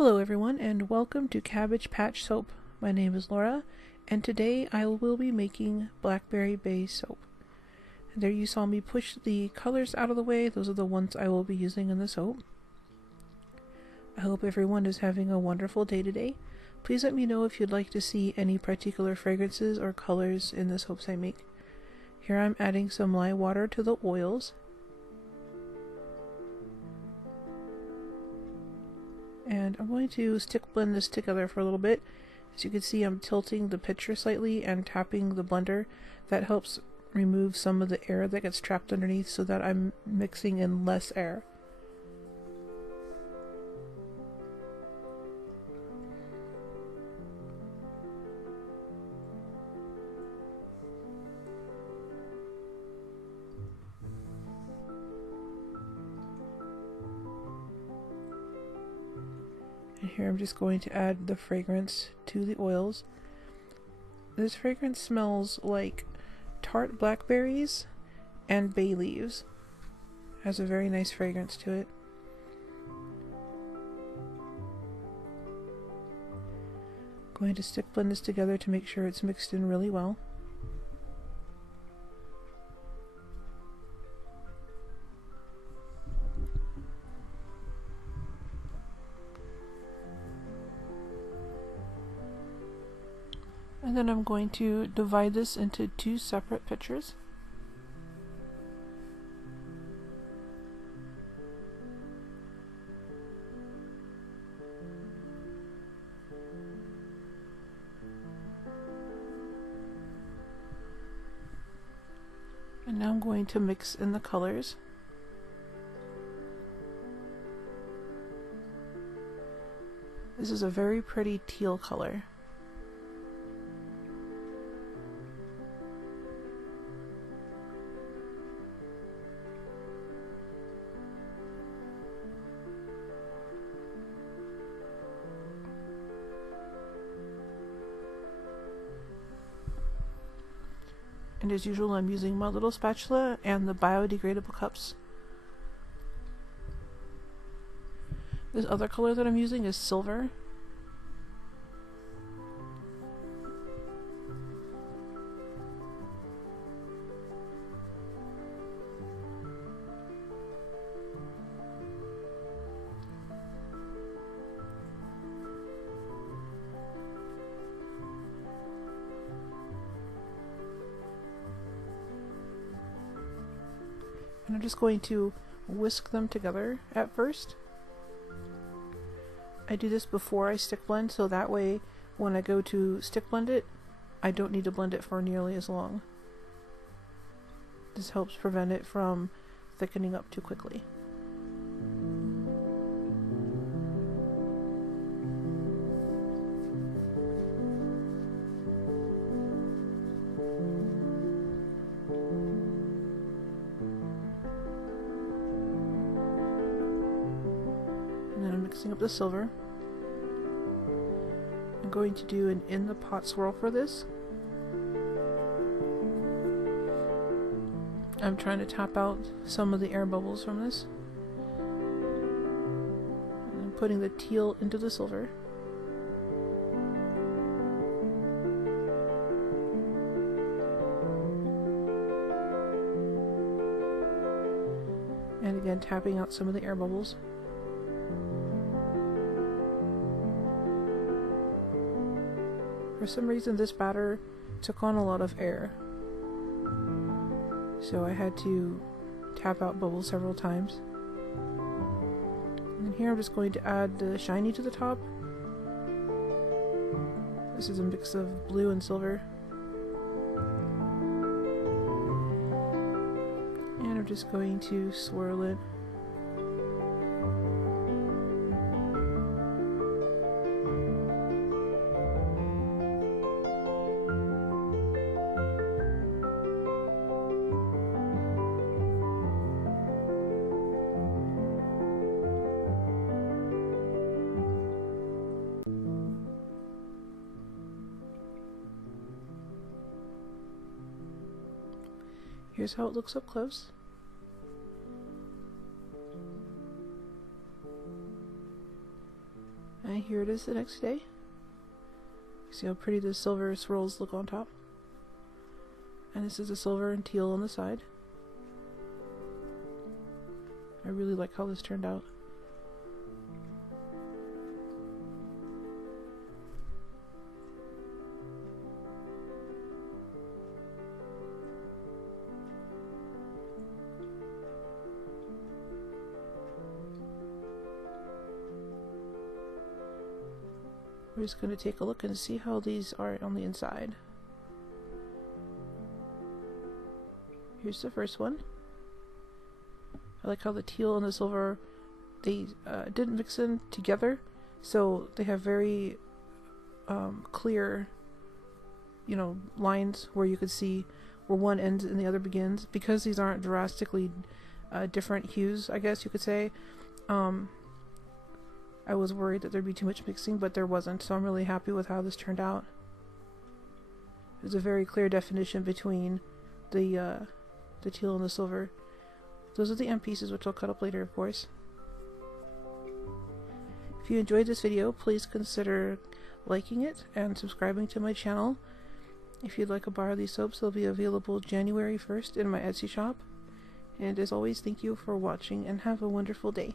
Hello everyone and welcome to Cabbage Patch Soap. My name is Laura and today I will be making Blackberry base soap. There you saw me push the colors out of the way. Those are the ones I will be using in the soap. I hope everyone is having a wonderful day today. Please let me know if you'd like to see any particular fragrances or colors in the soaps I make. Here I'm adding some lye water to the oils. And I'm going to stick blend this together for a little bit. As you can see, I'm tilting the pitcher slightly and tapping the blender. That helps remove some of the air that gets trapped underneath so that I'm mixing in less air. And here I'm just going to add the fragrance to the oils. This fragrance smells like tart blackberries and bay leaves. Has a very nice fragrance to it. Going to stick blend this together to make sure it's mixed in really well. And then I'm going to divide this into two separate pitchers. And now I'm going to mix in the colors. This is a very pretty teal color. And as usual, I'm using my little spatula and the biodegradable cups. This other color that I'm using is silver. And I'm just going to whisk them together at first. I do this before I stick blend, so that way when I go to stick blend it, I don't need to blend it for nearly as long. This helps prevent it from thickening up too quickly. Mixing up the silver. I'm going to do an in the pot swirl for this. I'm trying to tap out some of the air bubbles from this. And I'm putting the teal into the silver. And again, tapping out some of the air bubbles. For some reason this batter took on a lot of air, so I had to tap out bubbles several times. And here I'm just going to add the shiny to the top. This is a mix of blue and silver. And I'm just going to swirl it. Here's how it looks up close. And here it is the next day. See how pretty the silver swirls look on top. And this is the silver and teal on the side. I really like how this turned out. We're just going to take a look and see how these are on the inside. Here's the first one. I like how the teal and the silver, they didn't mix in together, so they have very clear, you know, lines where you could see where one ends and the other begins. Because these aren't drastically different hues, I guess you could say, I was worried that there'd be too much mixing, but there wasn't, so I'm really happy with how this turned out. There's a very clear definition between the teal and the silver. Those are the end pieces, which I'll cut up later, of course. If you enjoyed this video, please consider liking it and subscribing to my channel. If you'd like a bar of these soaps, they'll be available January 1st in my Etsy shop. And as always, thank you for watching and have a wonderful day.